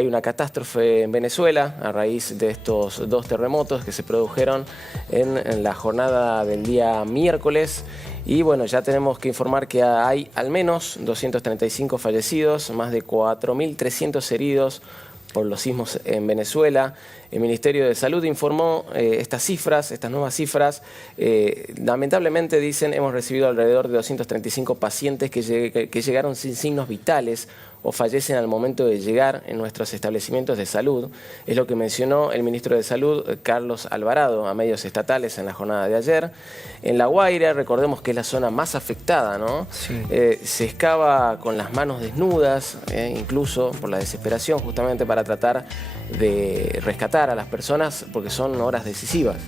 Hay una catástrofe en Venezuela a raíz de estos dos terremotos que se produjeron en la jornada del día miércoles. Y bueno, ya tenemos que informar que hay al menos 235 fallecidos, más de 4.300 heridos por los sismos en Venezuela. El Ministerio de Salud informó estas nuevas cifras. Lamentablemente, dicen, hemos recibido alrededor de 235 pacientes que llegaron sin signos vitales o fallecen al momento de llegar en nuestros establecimientos de salud. Es lo que mencionó el ministro de Salud, Carlos Alvarado, a medios estatales en la jornada de ayer. En La Guaira, recordemos que es la zona más afectada, ¿no? Sí. Se excava con las manos desnudas, incluso por la desesperación, justamente para tratar de rescatar a las personas, porque son horas decisivas,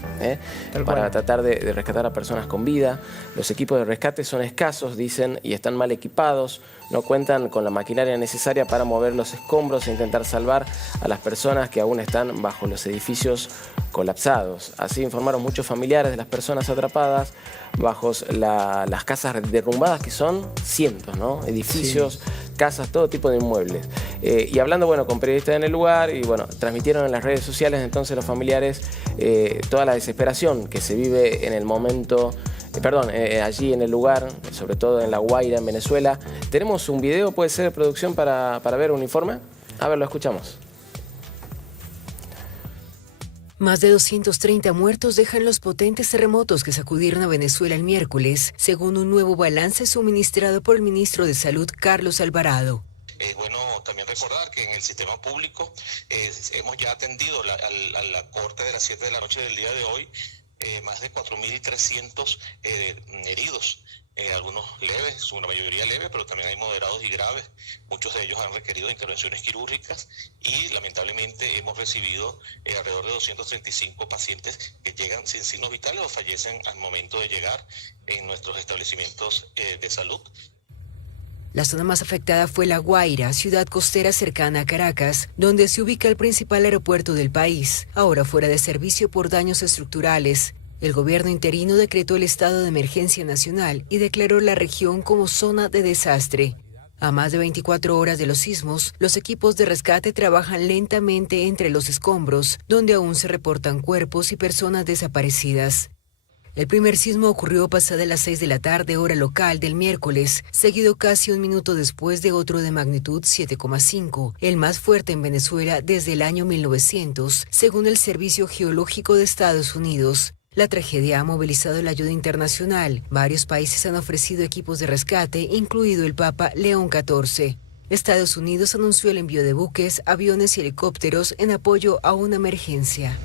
para tratar de rescatar a personas con vida. Los equipos de rescate son escasos, dicen, y están mal equipados. No cuentan con la maquinaria necesaria para mover los escombros e intentar salvar a las personas que aún están bajo los edificios colapsados. Así informaron muchos familiares de las personas atrapadas bajo las casas derrumbadas, que son cientos, ¿no? Edificios, sí, casas, todo tipo de inmuebles. Y hablando, bueno, con periodistas en el lugar, y bueno, transmitieron en las redes sociales entonces los familiares toda la desesperación que se vive en el momento. Allí en el lugar, sobre todo en La Guaira, en Venezuela. Tenemos un video, puede ser de producción, para ver un informe. A ver, lo escuchamos. Más de 230 muertos dejan los potentes terremotos que sacudieron a Venezuela el miércoles, según un nuevo balance suministrado por el ministro de Salud, Carlos Alvarado. Bueno, también recordar que en el sistema público hemos ya atendido a la corte de las 7 de la noche del día de hoy, más de 4.300 heridos, algunos leves, una mayoría leve, pero también hay moderados y graves. Muchos de ellos han requerido intervenciones quirúrgicas y lamentablemente hemos recibido alrededor de 235 pacientes que llegan sin signos vitales o fallecen al momento de llegar en nuestros establecimientos de salud. La zona más afectada fue La Guaira, ciudad costera cercana a Caracas, donde se ubica el principal aeropuerto del país, ahora fuera de servicio por daños estructurales. El gobierno interino decretó el estado de emergencia nacional y declaró la región como zona de desastre. A más de 24 horas de los sismos, los equipos de rescate trabajan lentamente entre los escombros, donde aún se reportan cuerpos y personas desaparecidas. El primer sismo ocurrió pasadas las 6 de la tarde, hora local, del miércoles, seguido casi un minuto después de otro de magnitud 7,5, el más fuerte en Venezuela desde el año 1900, según el Servicio Geológico de Estados Unidos. La tragedia ha movilizado la ayuda internacional. Varios países han ofrecido equipos de rescate, incluido el Papa León XIV. Estados Unidos anunció el envío de buques, aviones y helicópteros en apoyo a una emergencia.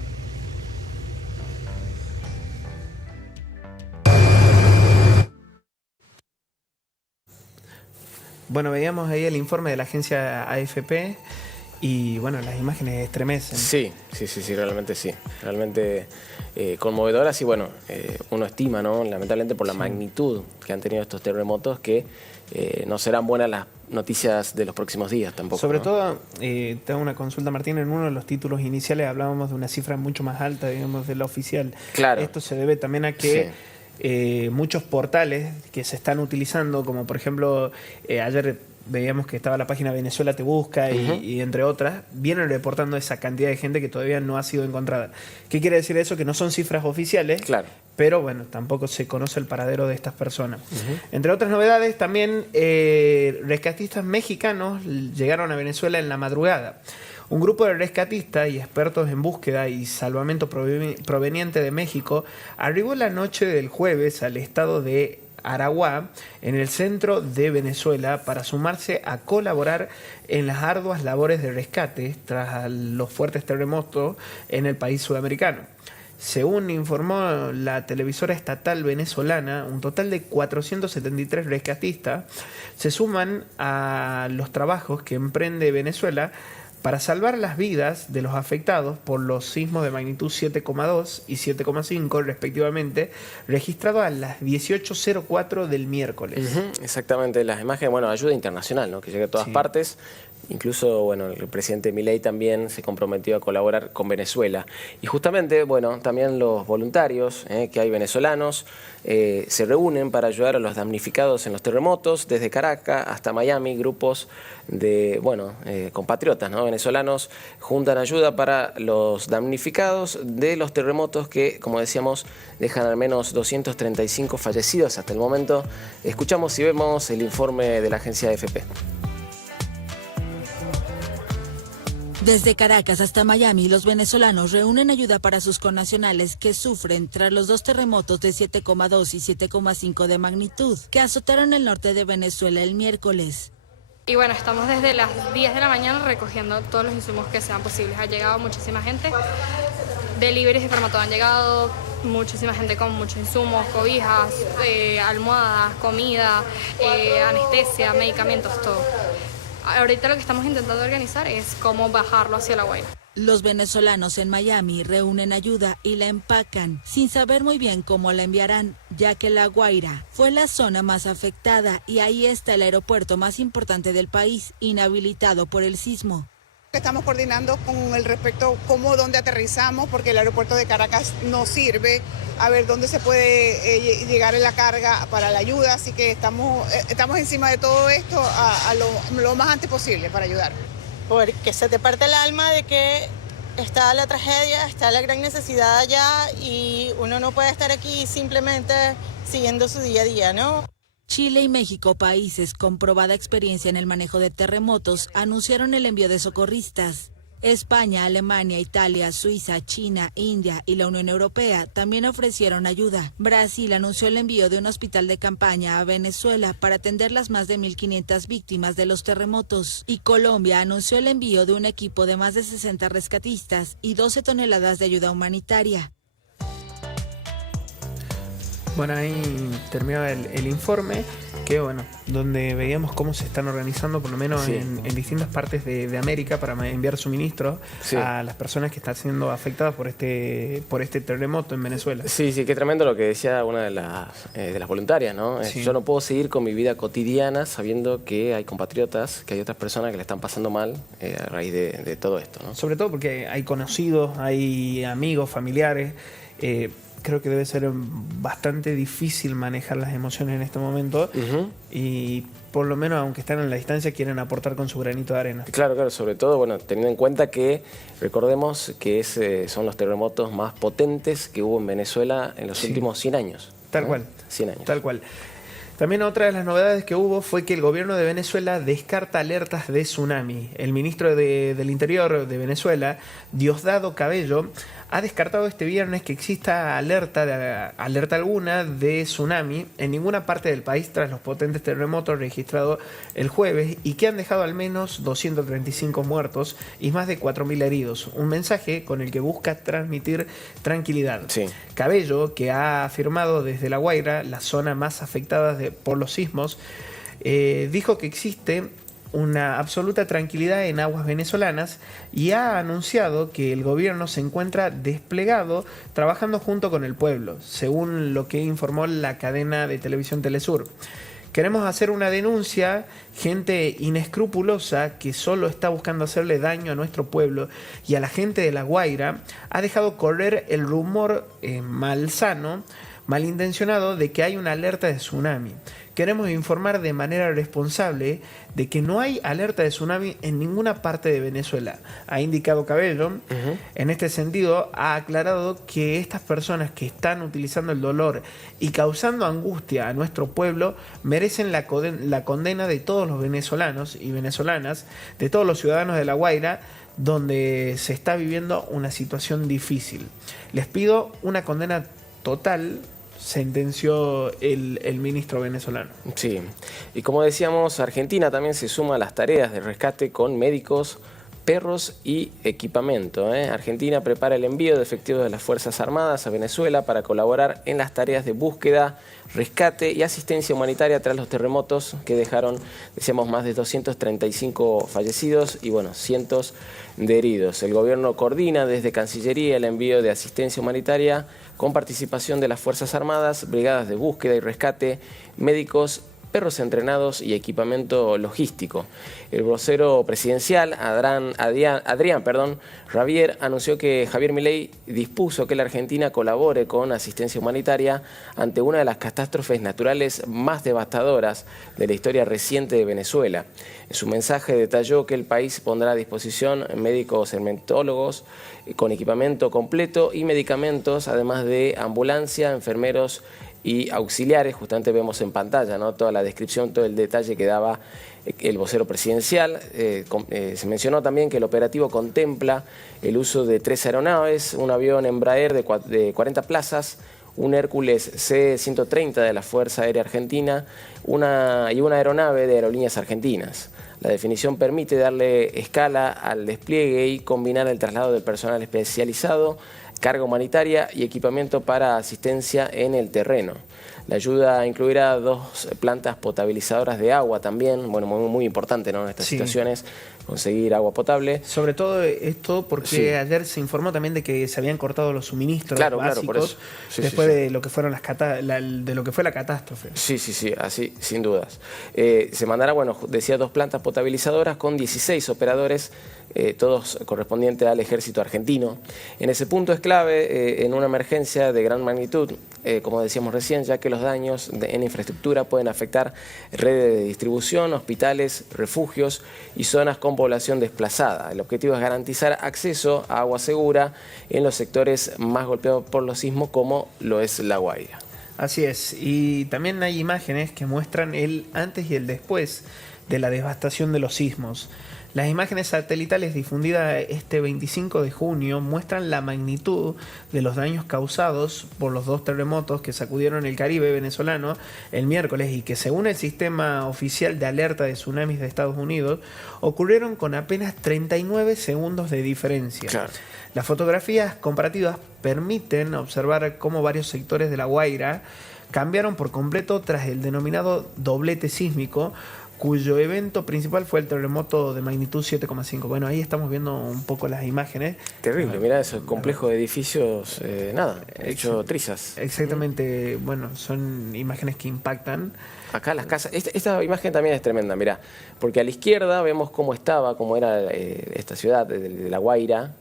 Bueno, veíamos ahí el informe de la agencia AFP y bueno, las imágenes estremecen. Sí, realmente sí. Realmente conmovedoras y bueno, uno estima, ¿no? Lamentablemente por la magnitud que han tenido estos terremotos, que no serán buenas las noticias de los próximos días tampoco. Sobre ¿no? todo, tengo una consulta, Martín, en uno de los títulos iniciales hablábamos de una cifra mucho más alta, digamos, de la oficial. Claro. Esto se debe también a que... Sí. Muchos portales que se están utilizando, como por ejemplo, ayer veíamos que estaba la página Venezuela Te Busca y entre otras, vienen reportando esa cantidad de gente que todavía no ha sido encontrada. ¿Qué quiere decir eso? Que no son cifras oficiales, claro, pero bueno, tampoco se conoce el paradero de estas personas. Entre otras novedades, también rescatistas mexicanos llegaron a Venezuela en la madrugada. Un grupo de rescatistas y expertos en búsqueda y salvamento proveniente de México arribó la noche del jueves al estado de Aragua, en el centro de Venezuela, para sumarse a colaborar en las arduas labores de rescate tras los fuertes terremotos en el país sudamericano. Según informó la televisora estatal venezolana, un total de 473 rescatistas se suman a los trabajos que emprende Venezuela para salvar las vidas de los afectados por los sismos de magnitud 7,2 y 7,5 respectivamente, registrados a las 18:04 del miércoles. Exactamente, las imágenes, bueno, ayuda internacional, ¿no? Que llegue a todas partes. Incluso, bueno, el presidente Milei también se comprometió a colaborar con Venezuela. Y justamente, bueno, también los voluntarios, que hay venezolanos, se reúnen para ayudar a los damnificados en los terremotos, desde Caracas hasta Miami. Grupos de, bueno, compatriotas, ¿no?, venezolanos juntan ayuda para los damnificados de los terremotos que, como decíamos, dejan al menos 235 fallecidos hasta el momento. Escuchamos y vemos el informe de la agencia AFP. Desde Caracas hasta Miami, los venezolanos reúnen ayuda para sus connacionales que sufren tras los 2 terremotos de 7,2 y 7,5 de magnitud que azotaron el norte de Venezuela el miércoles. Y bueno, estamos desde las 10 de la mañana recogiendo todos los insumos que sean posibles. Ha llegado muchísima gente, deliveries de Fermatodo han llegado, muchísima gente con muchos insumos, cobijas, almohadas, comida, anestesia, medicamentos, todo. Ahorita lo que estamos intentando organizar es cómo bajarlo hacia La Guaira. Los venezolanos en Miami reúnen ayuda y la empacan, sin saber muy bien cómo la enviarán, ya que La Guaira fue la zona más afectada y ahí está el aeropuerto más importante del país, inhabilitado por el sismo. Estamos coordinando con el respecto cómo, dónde aterrizamos, porque el aeropuerto de Caracas no sirve, a ver dónde se puede llegar en la carga para la ayuda, así que estamos encima de todo esto a lo más antes posible para ayudar. Porque se te parte el alma de que está la tragedia, está la gran necesidad allá y uno no puede estar aquí simplemente siguiendo su día a día, ¿no? Chile y México, países con probada experiencia en el manejo de terremotos, anunciaron el envío de socorristas. España, Alemania, Italia, Suiza, China, India y la Unión Europea también ofrecieron ayuda. Brasil anunció el envío de un hospital de campaña a Venezuela para atender las más de 1.500 víctimas de los terremotos. Y Colombia anunció el envío de un equipo de más de 60 rescatistas y 12 toneladas de ayuda humanitaria. Bueno, ahí terminaba el informe, que bueno, donde veíamos cómo se están organizando, por lo menos sí, en distintas partes de América, para enviar suministros sí, a las personas que están siendo afectadas por este terremoto en Venezuela. Sí, qué tremendo lo que decía una de las voluntarias, ¿no? Sí. Yo no puedo seguir con mi vida cotidiana sabiendo que hay compatriotas, que hay otras personas que le están pasando mal a raíz de todo esto, ¿no? Sobre todo porque hay conocidos, hay amigos, familiares. Creo que debe ser bastante difícil manejar las emociones en este momento. Y por lo menos, aunque están en la distancia, quieren aportar con su granito de arena. Claro, sobre todo, bueno, teniendo en cuenta que recordemos que son los terremotos más potentes que hubo en Venezuela en los últimos 100 años. Tal cual. 100 años. Tal cual. También otra de las novedades que hubo fue que el gobierno de Venezuela descarta alertas de tsunami. El ministro del Interior de Venezuela, Diosdado Cabello, ha descartado este viernes que exista alerta alguna de tsunami en ninguna parte del país tras los potentes terremotos registrados el jueves y que han dejado al menos 235 muertos y más de 4.000 heridos. Un mensaje con el que busca transmitir tranquilidad. Sí. Cabello, que ha afirmado desde La Guaira, la zona más afectada por los sismos, dijo que existe una absoluta tranquilidad en aguas venezolanas y ha anunciado que el gobierno se encuentra desplegado trabajando junto con el pueblo, según lo que informó la cadena de televisión Telesur. Queremos hacer una denuncia, gente inescrupulosa que solo está buscando hacerle daño a nuestro pueblo y a la gente de La Guaira, ha dejado correr el rumor malsano, malintencionado, de que hay una alerta de tsunami. Queremos informar de manera responsable de que no hay alerta de tsunami en ninguna parte de Venezuela, ha indicado Cabello. En este sentido, ha aclarado que estas personas que están utilizando el dolor y causando angustia a nuestro pueblo merecen la condena de todos los venezolanos y venezolanas, de todos los ciudadanos de La Guaira, donde se está viviendo una situación difícil. Les pido una condena total, sentenció el ministro venezolano. Sí, y como decíamos, Argentina también se suma a las tareas de rescate con médicos, perros y equipamiento. Argentina prepara el envío de efectivos de las Fuerzas Armadas a Venezuela para colaborar en las tareas de búsqueda, rescate y asistencia humanitaria tras los terremotos que dejaron, decíamos, más de 235 fallecidos y, bueno, cientos de heridos. El gobierno coordina desde Cancillería el envío de asistencia humanitaria con participación de las Fuerzas Armadas, brigadas de búsqueda y rescate, médicos perros entrenados y equipamiento logístico. El vocero presidencial, Adrián Rabier, anunció que Javier Milei dispuso que la Argentina colabore con asistencia humanitaria ante una de las catástrofes naturales más devastadoras de la historia reciente de Venezuela. En su mensaje detalló que el país pondrá a disposición médicos hermetólogos con equipamiento completo y medicamentos, además de ambulancia, enfermeros y auxiliares. Justamente vemos en pantalla, ¿no?, toda la descripción, todo el detalle que daba el vocero presidencial. Se mencionó también que el operativo contempla el uso de 3 aeronaves, un avión Embraer de 40 plazas, un Hércules C-130 de la Fuerza Aérea Argentina y una aeronave de Aerolíneas Argentinas. La definición permite darle escala al despliegue y combinar el traslado del personal especializado, carga humanitaria y equipamiento para asistencia en el terreno. La ayuda incluirá 2 plantas potabilizadoras de agua también, bueno, muy importante, ¿no?, en estas situaciones, conseguir agua potable. Sobre todo esto porque ayer se informó también de que se habían cortado los suministros básicos por eso. después de lo que fueron de lo que fue la catástrofe. Sí, así, sin dudas. Se mandará, bueno, decía, 2 plantas potabilizadoras con 16 operadores, todos correspondientes al ejército argentino. En ese punto es clave en una emergencia de gran magnitud, como decíamos recién, ya que los daños en infraestructura pueden afectar redes de distribución, hospitales, refugios y zonas con población desplazada. El objetivo es garantizar acceso a agua segura en los sectores más golpeados por los sismos, como lo es La Guaira. Así es, y también hay imágenes que muestran el antes y el después de la devastación de los sismos. Las imágenes satelitales difundidas este 25 de junio muestran la magnitud de los daños causados por los 2 terremotos que sacudieron el Caribe venezolano el miércoles y que, según el sistema oficial de alerta de tsunamis de Estados Unidos, ocurrieron con apenas 39 segundos de diferencia. Claro. Las fotografías comparativas permiten observar cómo varios sectores de La Guaira cambiaron por completo tras el denominado doblete sísmico, cuyo evento principal fue el terremoto de magnitud 7,5. Bueno, ahí estamos viendo un poco las imágenes. Terrible, mirá esos complejos de edificios, hecho trizas. Exactamente, bueno, son imágenes que impactan. Acá las casas, esta imagen también es tremenda, mirá, porque a la izquierda vemos cómo era esta ciudad de La Guaira,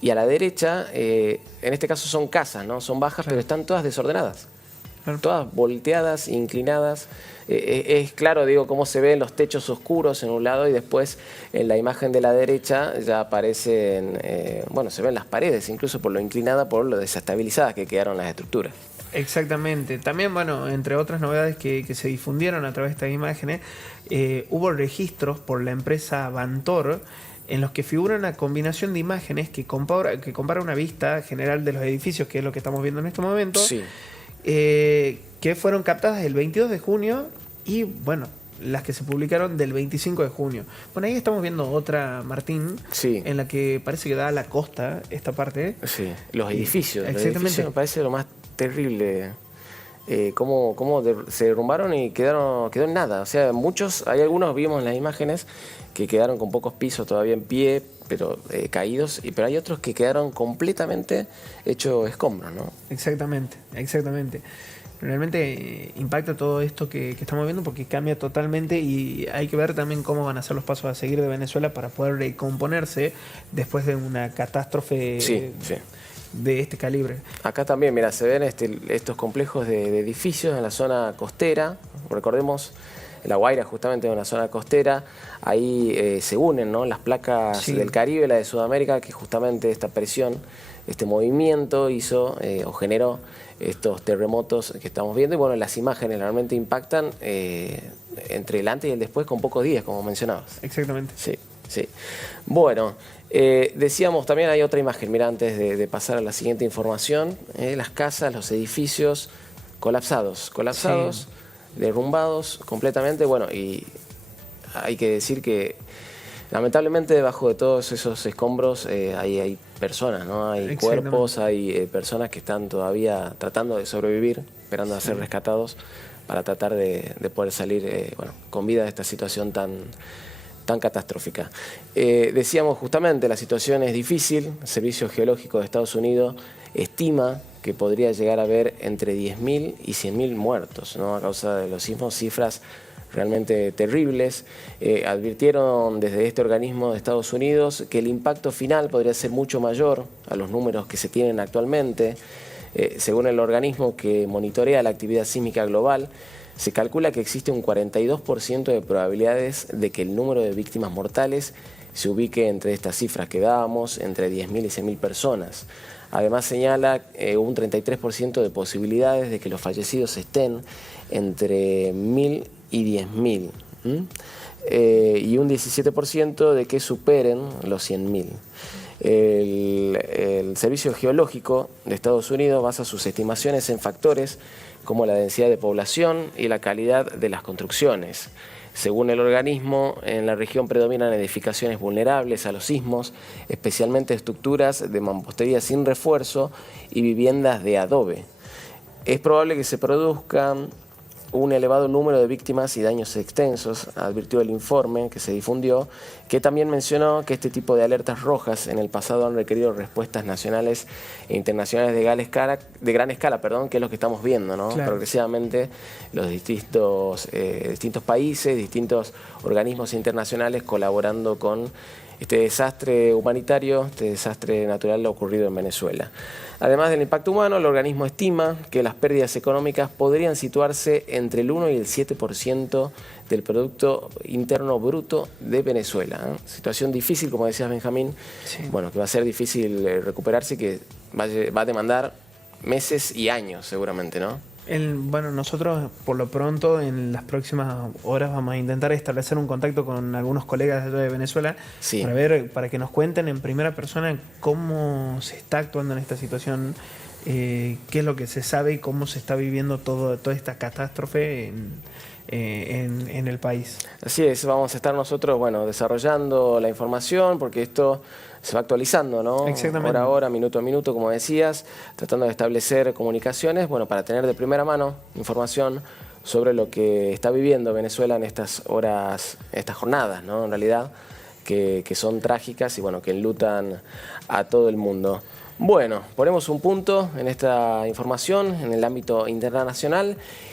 y a la derecha, en este caso son casas, ¿no? Son bajas, pero están todas desordenadas. Todas volteadas, inclinadas. Es claro, digo, cómo se ven los techos oscuros en un lado y después en la imagen de la derecha ya aparecen, se ven las paredes, incluso por lo inclinada, por lo desestabilizadas que quedaron las estructuras. Exactamente. También, bueno, entre otras novedades que se difundieron a través de estas imágenes, hubo registros por la empresa Vantor en los que figura una combinación de imágenes que compara una vista general de los edificios, que es lo que estamos viendo en este momento. Sí. Que fueron captadas el 22 de junio y, bueno, las que se publicaron del 25 de junio. Bueno, ahí estamos viendo otra, Martín, en la que parece que da a la costa esta parte. Sí, los edificios. Exactamente. Los edificios me parece lo más terrible. Cómo se derrumbaron y quedó en nada. O sea, hay algunos, vimos en las imágenes, que quedaron con pocos pisos todavía en pie, pero caídos, pero hay otros que quedaron completamente hechos escombros, ¿no? Exactamente. Realmente impacta todo esto que estamos viendo porque cambia totalmente y hay que ver también cómo van a ser los pasos a seguir de Venezuela para poder recomponerse después de una catástrofe de este calibre. Acá también, mira, se ven estos complejos de edificios en la zona costera. Recordemos, La Guaira justamente es una zona costera. Ahí se unen, ¿no?, las placas del Caribe, la de Sudamérica, que justamente esta presión, este movimiento hizo o generó estos terremotos que estamos viendo. Y bueno, las imágenes realmente impactan entre el antes y el después con pocos días, como mencionabas. Exactamente. Sí. Bueno, decíamos también, hay otra imagen, mira, antes de pasar a la siguiente información, las casas, los edificios colapsados, derrumbados completamente. Bueno, y hay que decir que lamentablemente debajo de todos esos escombros hay personas, ¿no? Hay cuerpos, hay personas que están todavía tratando de sobrevivir, esperando a ser rescatados para tratar de poder salir con vida de esta situación tan catastrófica. Decíamos justamente, la situación es difícil. El Servicio Geológico de Estados Unidos estima que podría llegar a haber entre 10.000 y 100.000 muertos, ¿no?, a causa de los sismos, cifras realmente terribles. Advirtieron desde este organismo de Estados Unidos que el impacto final podría ser mucho mayor a los números que se tienen actualmente. Según el organismo que monitorea la actividad sísmica global, se calcula que existe un 42% de probabilidades de que el número de víctimas mortales se ubique entre estas cifras que dábamos, entre 10.000 y 100.000 personas. Además señala un 33% de posibilidades de que los fallecidos estén entre 1.000 y 10.000 y un 17% de que superen los 100.000. El Servicio Geológico de Estados Unidos basa sus estimaciones en factores como la densidad de población y la calidad de las construcciones. Según el organismo, en la región predominan edificaciones vulnerables a los sismos, especialmente estructuras de mampostería sin refuerzo y viviendas de adobe. Es probable que se produzcan un elevado número de víctimas y daños extensos, advirtió el informe que se difundió, que también mencionó que este tipo de alertas rojas en el pasado han requerido respuestas nacionales e internacionales de gran escala, que es lo que estamos viendo, ¿no? Claro. Progresivamente los distintos países, distintos organismos internacionales colaborando con este desastre humanitario, este desastre natural ocurrido en Venezuela. Además del impacto humano, el organismo estima que las pérdidas económicas podrían situarse entre el 1 y el 7% del Producto Interno Bruto de Venezuela. Situación difícil, como decías, Benjamín, sí. Bueno, que va a ser difícil recuperarse y que va a demandar meses y años seguramente, ¿no? Bueno, nosotros por lo pronto en las próximas horas vamos a intentar establecer un contacto con algunos colegas de Venezuela, sí, para que nos cuenten en primera persona cómo se está actuando en esta situación, qué es lo que se sabe y cómo se está viviendo toda esta catástrofe en el país. Así es, vamos a estar nosotros, desarrollando la información porque esto se va actualizando, ¿no? Exactamente. Hora a hora, minuto a minuto, como decías, tratando de establecer comunicaciones, para tener de primera mano información sobre lo que está viviendo Venezuela en estas horas, estas jornadas, ¿no? En realidad, que son trágicas y que enlutan a todo el mundo. Bueno, ponemos un punto en esta información en el ámbito internacional